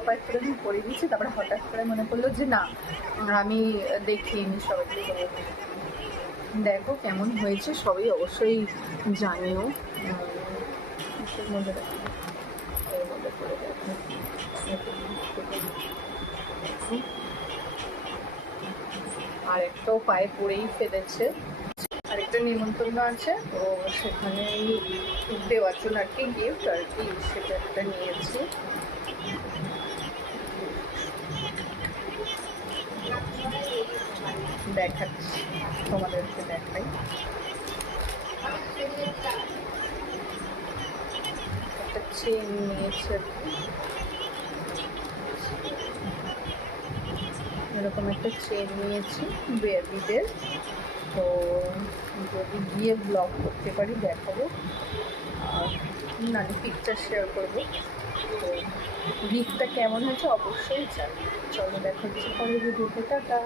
একটা কয়েক করে দিন পরে দিয়েছি, তারপরে হঠাৎ করে মনে করলো যে না আমি দেখিয়ে নিই সবাইকে। দেখো কেমন হয়েছে সবই অবশ্যই জানিও। কিসের মধ্যে দেখো, এর মধ্যে করে দেখো, আর একটাও পায়ে পড়েই ফেলেছে। আরেকটা নিমন্ত্রণ আছে, তো সেখানেই দেওয়ার জন্য আর কি গিফট আর কি, সেটা একটা নিয়েছি। দেখাচ্ছি, তোমাদেরকে দেখাই। একটা চেন নিয়েছে, এরকম একটা চেন নিয়েছি বেবিদের। তো যদি গিয়ে ব্লগ করতে পারি দেখাবো, আর না পিকচার শেয়ার করবো। তো গিফটটা কেমন হয়েছে অবশ্যই জানি। চলো দেখাচ্ছি পরে ভিডিওতে, টাটা।